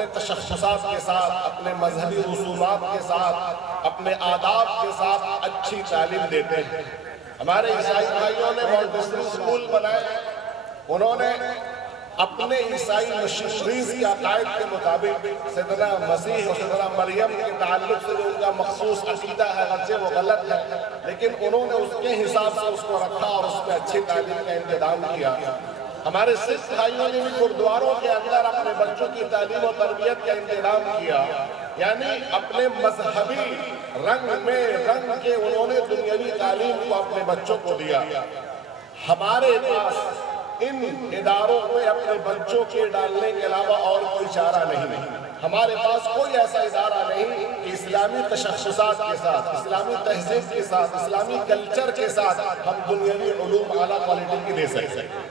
اپنے تشخصات کے ساتھ، اپنے مذہبی رسومات کے ساتھ، اپنے آداب کے ساتھ اچھی تعلیم دیتے ہیں۔ ہمارے عیسائی بھائیوں نے مونٹیسری اسکول بنائے، انہوں نے اپنے عیسائی مشنریز کے عقائد کے مطابق سیدنا مسیح اور سیدنا مریم کے تعلق سے جو ان کا مخصوص عقیدہ ہے، اگرچہ وہ غلط ہے، لیکن انہوں نے اس کے حساب سے اس کو رکھا اور اس میں اچھی تعلیم کا انتظام کیا۔ ہمارے سکھ بھائیوں نے بھی گردواروں کے اندر اپنے بچوں کی تعلیم و تربیت کا انتظام کیا، یعنی اپنے مذہبی رنگ میں رنگ کے انہوں نے دنیاوی تعلیم کو اپنے بچوں کو دیا۔ ہمارے پاس ان اداروں میں اپنے بچوں کے ڈالنے کے علاوہ اور کوئی چارہ نہیں۔ ہمارے پاس کوئی ایسا ادارہ نہیں کہ اسلامی تشخصات کے ساتھ، اسلامی تہذیب کے ساتھ، اسلامی کلچر کے ساتھ ہم دنیاوی علوم اعلیٰ کوالٹی کی دے سکتے ہیں۔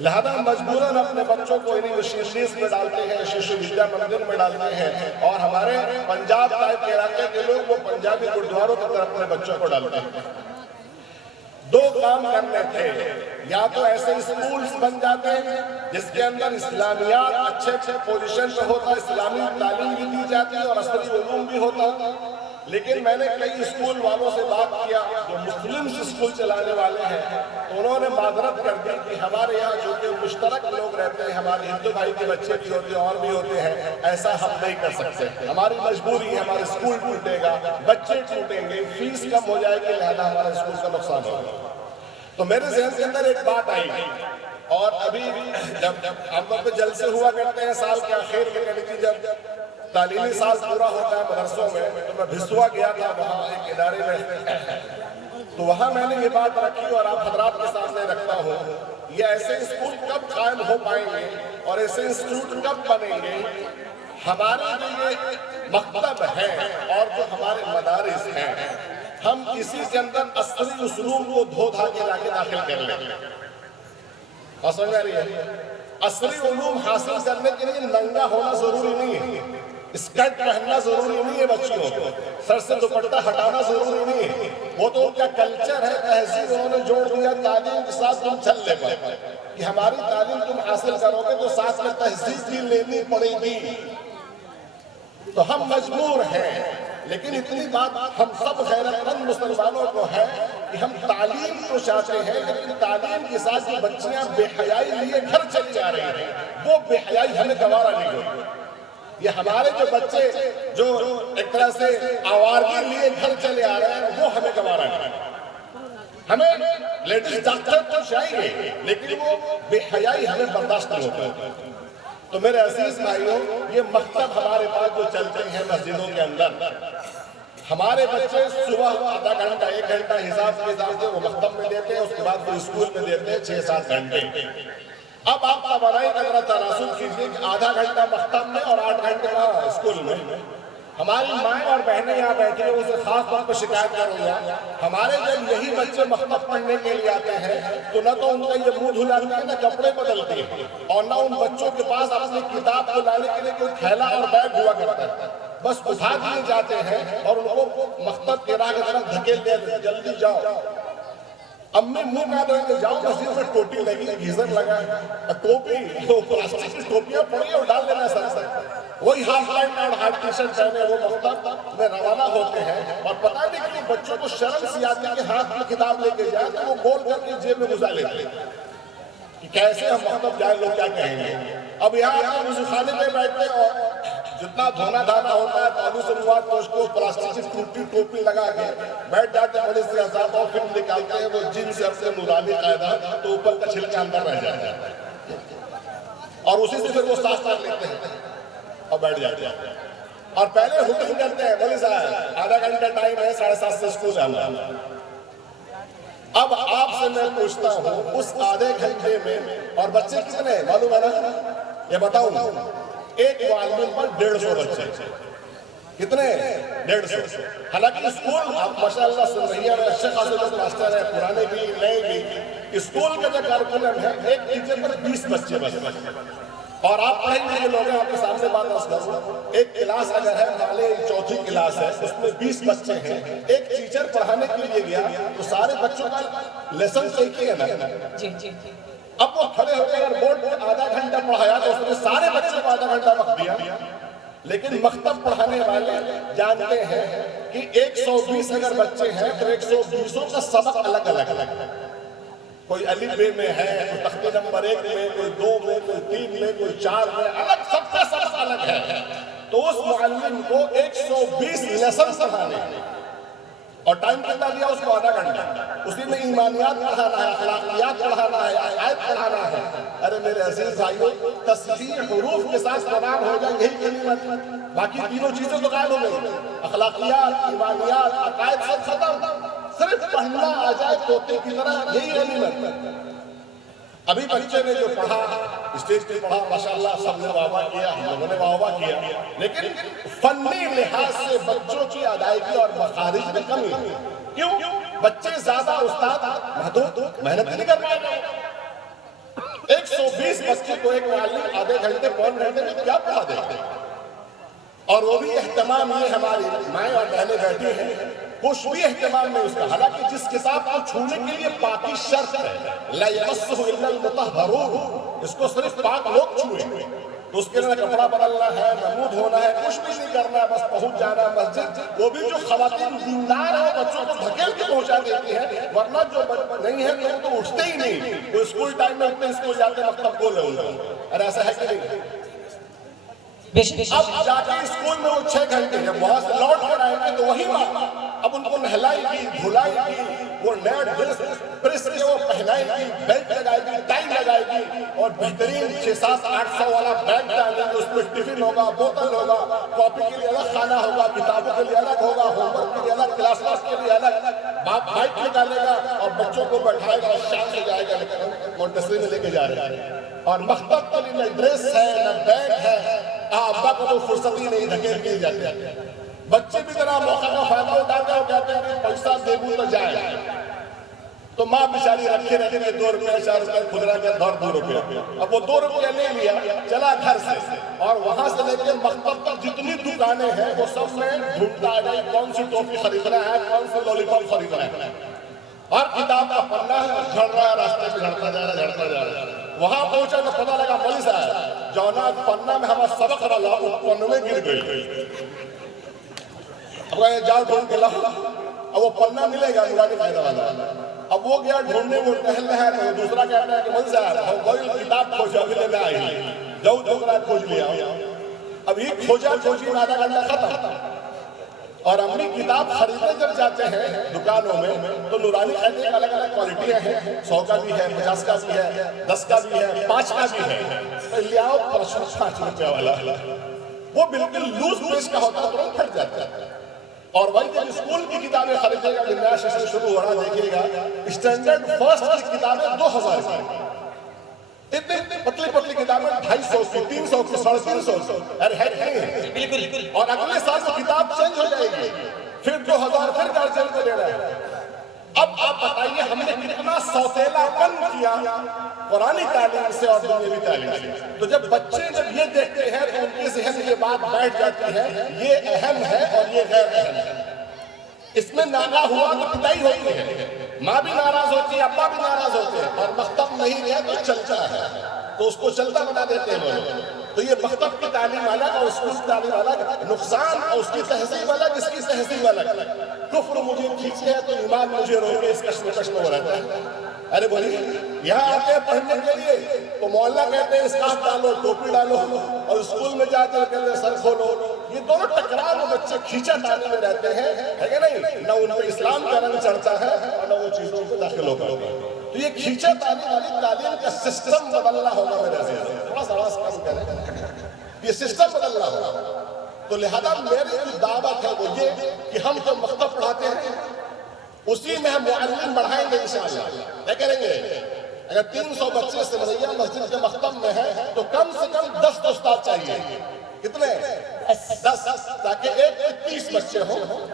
لہذا مجبوراً اپنے بچوں کو یونیورسٹیز میں ڈالتے ہیں، شیشو ودیا مندر میں ڈالتے ہیں، اور ہمارے پنجاب ٹائپ کے علاقے کے لوگ وہ پنجابی گردواروں کی طرف اپنے بچوں کو ڈالتے ہیں۔ دو کام کرنے تھے، یا تو ایسے اسکولز بن جاتے ہیں جس کے اندر اسلامیات اچھے پوزیشن پہ ہوتا، اسلامی تعلیم بھی دی جاتی اور عصری علوم بھی ہوتا۔ لیکن میں نے کئی اسکول والوں سے بات کیا جو مسلم اسکول چلانے والے ہیں، تو انہوں نے معذرت کر دی کہ ہمارے یہاں جو کہ مشترک لوگ رہتے ہیں، ہمارے ہندو بھائی کے بچے بھی ہوتے ہیں اور بھی ہوتے ہیں، ایسا ہم نہیں کر سکتے، ہماری مجبوری ہے، ہمارا اسکول ٹوٹے گا، بچے ٹوٹیں گے، فیس کم ہو جائے گی، لہذا ہمارا اسکول کا نقصان ہوگا۔ تو میرے ذہن کے اندر ایک بات آئی، اور ابھی جب ہم لوگ پہ جلسے ہوا کرتے ہیں سال کے آخر میں، یعنی جب تعلیمی سال پورا ہوتا ہے مدرسوں میں، تو میں بھسوا گیا تھا وہاں ایک ادارے میں، تو وہاں میں نے یہ بات رکھی اور آپ حضرات کے سامنے رکھتا ہوں، یہ ایسے اسکول کب قائم ہو پائیں گے اور ایسے انسٹیٹیوٹ کب بنیں گے؟ ہمارے جو یہ مکتب ہے اور جو ہمارے مدارس ہیں، ہم کسی کے اندر عصری اسلوب کو دھو دھا کے لا کے داخل کر لیں گے۔ اور سمجھ آ رہی ہے؟ عصری علوم حاصل کرنے کے لیے ننگا ہونا ضروری نہیں ہے، اسکرٹ پہننا ضروری نہیں ہے، بچیوں کو سر سے دوپٹہ ہٹانا ضروری نہیں ہے، وہ تو ان کا کلچر ہے، تہذیب انہوں نے جوڑ دیا تعلیم کے ساتھ تم چل لے پائے کہ ہماری تعلیم تم حاصل کرو گے تو ساتھ میں تہذیب بھی لینی پڑے گی۔ تو ہم مجبور ہیں، لیکن اتنی بات ہم سب غیرت مند مسلمانوں کو ہے کہ ہم تعلیم تو چاہتے ہیں، لیکن تعلیم کے ساتھ جو بچیاں بے حیائی لیے گھر چلی جا رہی ہیں، وہ بے حیائی ہمیں گوارا نہیں ہوتی۔ یہ ہمارے جو بچے جو ایک طرح سے آوارگی لیے گھر چلے آ رہے ہیں، وہ ہمیں گوارا نہیں۔ ہمیں لیڈیز ڈاکٹر تو چاہیے، لیکن وہ بے حیائی ہمیں برداشت نہیں ہوتا۔ تو میرے عزیز بھائیوں، یہ مکتب ہمارے پاس جو چلتے ہیں مسجدوں کے اندر، ہمارے بچے صبح آدھا گھنٹہ 1 گھنٹہ حساب کے حساب سے وہ مکتب میں دیتے ہیں، اس کے بعد وہ اسکول میں دیتے ہیں 6-7 گھنٹے۔ اب آپ توانائی کا ذرا تناسب کیجیے کہ آدھا گھنٹہ مکتب میں اور 8 گھنٹے اسکول میں۔ ہماری مائیں اور بہنیں یہاں بیٹھے ہیں، اسے خاص طور پر شکایت کر رہی ہیں، ہمارے جب یہی بچے مکتب پڑھنے کے لیے آتے ہیں تو نہ تو ان کا یہ منہ دھلاتی ہے، نہ کپڑے بدلتے ہیں، اور نہ ان بچوں کے پاس اپنی کتاب کو لانے کے لیے کوئی تھیلا اور بیگ ہوا کرتا ہے، بس اٹھا دیے جاتے ہیں اور ان کو مکتب کے راہ کی طرف دھکیل دیتے ہیں، جلدی جاؤ۔ امی منہ کہا دیں گے جاؤ مسجد میں ٹوپی لگی، گیزر لگا ہے، ٹوپی وہ پلاسٹک کی ٹوپیاں پڑی اور ڈال دینا سر سے، وہی ہاف پینٹ اور ہاف ٹی شرٹ پہنے وہ مکتب میں روانہ ہوتے ہیں، اور پتہ نہیں کہ بچوں کو شرم سی آتی ہے کہ ہاتھ میں کتاب لے کے جائے تو وہ گول کر کے جیب میں گھسا لیتے ہیں کہ کیسے ہم مکتب جائیں، لوگ کیا کہیں گے۔ اب یہاں وضو خانے پہ بیٹھتے اور جتنا دھونا دھانا ہوتا ہے پانی سے مواد تو اس کو پلاسٹک کی ٹوپی لگا کے بیٹھ جاتے ہیں، بڑے سے حساب اور پھر نکالتے ہیں وہ جن سے اپنے نورانی قاعدہ تو اوپر کا چھلکا اندر رہ جاتا ہے، اور اسی سے پھر وہ صاف کر لیتے ہیں اور بیٹھ جاتے ہیں، اور پہلے حکم کرتے ہیں مولوی صاحب آدھا گھنٹہ ٹائم ہے، 7:30 سے اسکول جانا۔ اب آپ سے میں پوچھتا ہوں اس آدھے گھنٹے میں، اور بچے کتنے معلوم ہے نا؟ یہ بتاؤں، ایک معلم پر 150 بچے، کتنے؟ 150۔ حالانکہ اسکول آپ ماشاءاللہ سن رہی ہے، اچھے خاصے لوگ ماسٹر ہیں، پرانے بھی نئے بھی، اسکول کا جو کارکولم ہے ایک ٹیچر پر 20 بچے بس، اور آپ پڑھیں گے لوگ ہیں، آپ کے سامنے بات عرض کروں، ایک کلاس اگر ہے مالے 4تھی کلاس ہے، اس میں 20 بچے ہیں، ایک ٹیچر پڑھانے کے لیے گیا تو سارے بچوں کا لیسن ایک ہی ہے نا؟ اب وہ کھڑے ہو کے اگر بورڈ پر آدھا گھنٹہ پڑھایا تو اس نے سارے بچوں کو آدھا گھنٹہ وقت دیا، لیکن مکتب پڑھانے والے جانتے ہیں کہ 120 اگر بچے ہیں تو 120 کا سبق الگ الگ ہے. کوئی الف بے میں ہے، کوئی تختے نمبر 1 میں، کوئی 2 میں، کوئی 3 میں، کوئی 4 میں، الگ سب کا سبق الگ ہے. تو اس معلم کو 120 لیسن پڑھانے اور ٹائم کتنا دیا اس کو؟ آدھا گھنٹہ. اسی میں ایمانیات پڑھانا ہے، اخلاقیات پڑھانا ہے، عقائد پڑھانا ہے. ارے میرے عزیز بھائیو، تصحیح حروف کے ساتھ قرآن ہو جائے یہی کلمت، باقی تینوں چیزیں تو غائب ہو گئی. اخلاقیات، ایمانیات، عقائد سب ختم، صرف پڑھنا آ جائے طوطے کی طرح، یہی غنیمت. ابھی بچے نے جو پڑھا، اسٹیج پہ پڑھا، ماشاءاللہ سب نے واہ واہ کیا، ہم لوگوں نے واہ واہ کیا، لیکن فنی لحاظ سے بچوں کی ادائیگی اور مخارج میں کمی. کیوں؟ بچے زیادہ، استاد محدود، محنت نہیں کر پائے گا. 120 بچے کو ایک معلم آدھے گھنٹے پون گھنٹے میں کیا پڑھا دے گا؟ اور وہ بھی اہتمام یہ ہماری مائیں اور بہنیں بیٹھی ہیں، کچھ بھی اہتمام نہیں اس کا. حالانکہ جس کتاب کو چھونے کے لیے پاکی شرط ہے، لا یمسہ الا المطہرون، اس کو صرف پاک لوگ چھوئیں، تو اس کے لیے نہ کپڑا بدلنا ہے، نہ منہ دھونا ہے، کچھ بھی نہیں کرنا ہے، بس پہنچ جانا ہے مسجد. وہ بھی جو خواتین دیندار ہیں بچوں کو دھکیل کے پہنچا دیتی ہیں، ورنہ جو نہیں ہے تو وہ تو اٹھتے ہی نہیں. وہ اسکول ٹائم میں اٹھتے، اسکول جاتے مکتب کو لے گا. ارے ایسا ہے کہ نہیں؟ اب جا کے اسکول میں وہ 6 گھنٹے جب وہاں سے لوٹ کر آئیں گے تو وہی ماں اب ان کو نہلائی گی، دھلائے گی، وہ نئے ڈریس پریس کے وہ پہنائے گی، بیلٹ لگائے گی، ٹائی لگائے گی، اور بہترین 600-800 والا بیگ ڈالیں گے. اس میں ٹفن ہوگا، بوتل ہوگا، کاپی کے لیے الگ کھانا ہوگا، کتابوں کے لیے الگ ہوگا، ہوم ورک کے لیے الگ، کلاس ورک کے لیے الگ. باپ بائک نکالے گا اور بچوں کو بیٹھائے گا اور شام سے جائے گا مونٹیسری میں لے کے جا رہے ہیں. اور مکتب کے لیے نہ ڈریس ہے، نہ بیگ ہے. ابا کو تو فرصت ہی نہیں، دھکیل کے جاتے. بچے بھی ذرا موقع کا فائدہ اٹھاتے اور کہتے ہیں کہ پیسہ دیبو تو جائے. تو ماں بیچاری رکھے رہتے ہیں 2 روپے 4 روپے کھدرا کے دور 2 روپے. اب وہ 2 روپے لے لیا، چلا گھر سے، اور وہاں سے لے کے مکتب تک جتنی دکانیں ہیں وہ سب میں ڈھونڈتا ہے کون سی ٹوفی خریدنا ہے، کون سی لولی پاپ خریدنا ہے. اور کتاب کا پڑھنا ہے، جھڑ رہا ہے راستے میں، جھڑتا جا رہا ہے. وہاں پہنچا تو پتہ لگا مولوی صاحب جونا پنہ میں ہمارا سبق رہا وہ پنہ میں گر گئی. اب وہ جاؤ ڈھونڈ کے لاؤ، اب وہ پنہ ملے گا نورانی فائدہ والا. اب وہ گیا ڈھونڈنے، وہ ٹہل رہا ہے تو دوسرا کہتا ہے کہ مولوی صاحب وہی کتاب کھوجا ابھی لے میں آئی، جاؤ دوسرا کھوج لیا. اب یہ کھوجا کھوجی میں آدھا گھنٹہ ختم. اور اپنی کتاب خریدنے جب جاتے ہیں دکانوں میں تو نورانی خیدے کا الگ الگ کوالٹیاں ہیں، 100 کا بھی ہے، 50 کا بھی ہے، 10 کا بھی ہے، 5 کا بھی ہے. لے آؤ 5 روپے والا، وہ بالکل لوز پیج کا ہوتا ہے، ترنت پھٹ جاتا ہے. اور وہی جب اسکول کی کتابیں خریدے گا، نیا سیشن شروع ہو رہا دیکھیے گا، اسٹینڈرڈ فرسٹ کی کتابیں 2000 کی، اتنی پتلی پتلی کتابیں 250 کی، 300 کی، 350 کی. ارے ہے کہ نہیں؟ بالکل. اور اگلے سال وہ کتاب چینج ہو جائے گی، پھر 2000 پھر درجن کو لے رہے ہیں. اب آپ بتائیے ہم نے کتنا سوتیلا پن کیا قرآنی تعلیم سے اور دنیاوی تعلیم سے. تو جب بچے جب یہ دیکھتے ہیں تو ان کے ذہن میں یہ بات بیٹھ جاتی ہے، یہ اہم ہے اور یہ غیر اہم ہے. اس میں ناغہ ہوا تو پٹائی ہوتی ہے، ماں بھی ناراض ہوتی ہے، ابا بھی ناراض ہوتے ہیں. اور مکتب نہیں ہے تو چلتا ہے، تو اس کو چلتا بنا دیتے ہیں لوگ. تو یہ مکتب کی تعلیم الگ اور اسکول کی تعلیم الگ، نقصان اور اس کی تہذیب الگ، اس کی تہذیب الگ. کفر مجھے کھینچے ہے تو ایمان مجھے روکے، اس کشمکش میں وہ رہتا ہے. ارے بولیے یہاں آتے ہیں پڑھنے کے لیے تو محلہ کہتے ہیں اسکارف ڈالو، ٹوپی ڈالو، اور اسکول میں جاتے ہیں کہتے ہیں سر کھولو. یہ دونوں ٹکراؤ میں بچے کھینچا تانی میں رہتے ہیں، ہے کہ نہیں؟ نہ ان کو اسلام کا رنگ چڑھتا ہے اور نہ وہ چیزوں کو داخل ہو پاتے ہیں. تو یہ کھینچا تانی والی تعلیم کا سسٹم بدلنا ہوگا میرے عزیز. تھوڑا سا آواز کم کریں، یہ سسٹم بدلنا ہوگا. تو لہذا میری جو دعوت ہے وہ یہ کہ ہم جو مکتب پڑھاتے ہیں اسی میں ہم معلم بڑھائیں گے انشاءاللہ. کیا کریں گے؟ اگر 300 بچے سمریا مسجد کے مکتب میں ہیں تو کم سے کم 10 استاد چاہیے. کتنے؟ 10، تاکہ 1 پہ 30 بچے ہوں.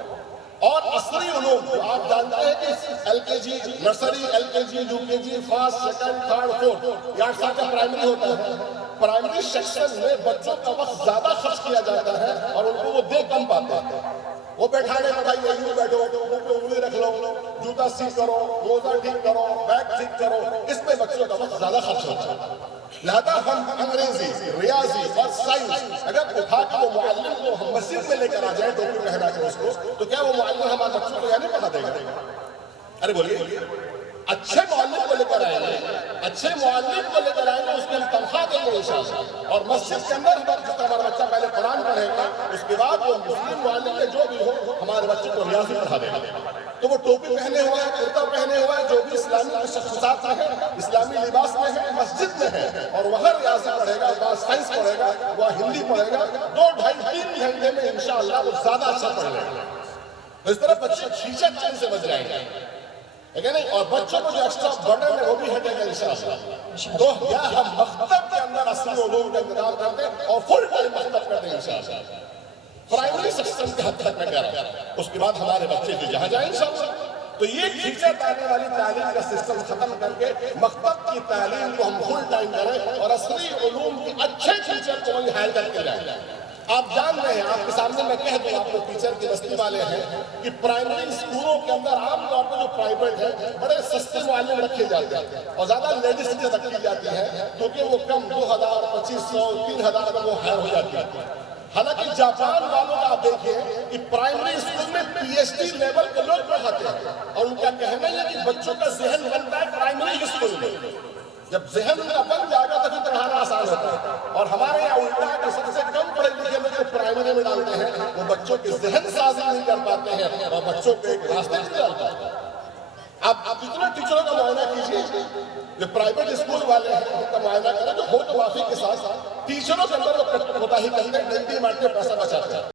اور عصری علوم آپ جانتے ہیں کہ ایل کے جی، نرسری، ایل کے جی، یو کے جی، فرسٹ، سیکنڈ، تھرڈ، فورتھ، 8 سال کا پرائمری ہوتا ہے. پرائمری سیکشن میں بچوں کا وقت زیادہ خرچ کیا جاتا ہے اور ان کو وہ دیکھ کم پاتے ہیں. وہ بیٹھانے بتائیے یوں بیٹھو، منہ پہ انگلی رکھ لو، جوتا سیکھ کرو، موزہ ٹھیک کرو، بیگ ٹھیک کرو، اس میں بچوں کا وقت زیادہ خرچ ہوتا ہے. لہذا ہم انگریزی، ریاضی اور سائنس اگر اٹھا کے وہ معلم کو ہم مسجد میں لے کر آ جائیں ٹوپی پہنا کے اس کو، تو کیا وہ معلم ہمارے بچوں کو یہاں نہیں پڑھا دے گا؟ ارے بولیے، اچھے معلم کو لے کر آئیں گے، اچھے معلم کو لے کر آئیں گے، اس کی ہم تنخواہ دیں گے انشاءاللہ، اور مسجد کے اندر ہمارا بچہ پہلے قرآن پڑھے گا، اس کے بعد وہ مسلم معلم کے جو بھی ہو ہمارے بچے کو ریاضی پڑھا دے گا۔ تو وہ ٹوپی پہنے ہوا ہے، کرتا پہنے ہوا ہے، جو بھی اسلامی تشخصات میں ہے، اسلامی لباس میں ہے، مسجد میں ہے، اور وہاں ریاضی پڑھے گا، وہاں سائنس پڑھے گا، وہاں ہندی پڑھے گا، 2 ڈھائی 3 گھنٹے میں انشاءاللہ وہ زیادہ اچھا پڑھ لے گا۔ اس طرح بچے کھیچک چین سے بچ جائیں گے، ٹھیک ہے نہیں؟ اور بچوں کو جو ایکسٹرا برڈن ہے وہ بھی ہٹے گا انشاءاللہ۔ تو یا ہم مکتب کے اندر اصلی علوم کا انتظام کرتے ہیں اور فل ٹائم مکتب کرتے ہیں انشاءاللہ، پرائمری سیکشن کے حد تک میں کہہ رہا ہوں، اس کے بعد ہمارے بچے بھی جہاں جائیں انشاءاللہ۔ تو یہ کھینچت آنے والی تعلیم کا سسٹم ختم کر کے مکتب کی تعلیم کو ہم فل ٹائم کریں اور اصلی علوم کی اچھے ٹیچر کو وہیں ہائر کر کے جائیں۔ آپ جان رہے ہیں، آپ کے سامنے میں کہہ دوں، آپ لوگ ٹیچر کی بستی والے ہیں، کہ پرائمری اسکولوں کے اندر عام طور پر جو پرائیویٹ ہے بڑے سستے معلم رکھے جاتے ہیں اور زیادہ لیڈیز ٹیچر رکھی جاتی ہیں، کیونکہ وہ کم 2000 2500 3000 میں وہ ہائر ہو جاتی ہے۔ حالانکہ جاپان والوں کا آپ دیکھیں کہ پرائمری اسکول میں پی ایچ ڈی لیول کے لوگ پڑھاتے ہیں، اور ان کا کہنا ہے کہ بچوں کا ذہن بنتا ہے پرائمری اسکول میں۔ جب ذہن ان کا بن جائے گا تو پھر پڑھانا آسان ہوتا ہے، اور ہمارے یہاں الٹا ہے کہ سب سے کم پڑھے لکھے لوگ جو پرائمری میں ڈالتے ہیں وہ بچوں کے ذہن سازی نہیں کر پاتے ہیں اور بچوں کو ایک راستے نہیں ڈال پاتے ہیں۔ آپ کتنے ٹیچروں کا معائنہ کیجیے، جو پرائیویٹ اسکول والے ہیں ان کا معائنہ کریں، جو ہو تو معافی کے ساتھ ٹیچروں کے اندر وہ کوتاہی کرتے ہیں، ڈنڈی مار کے پیسہ بچاتے ہیں۔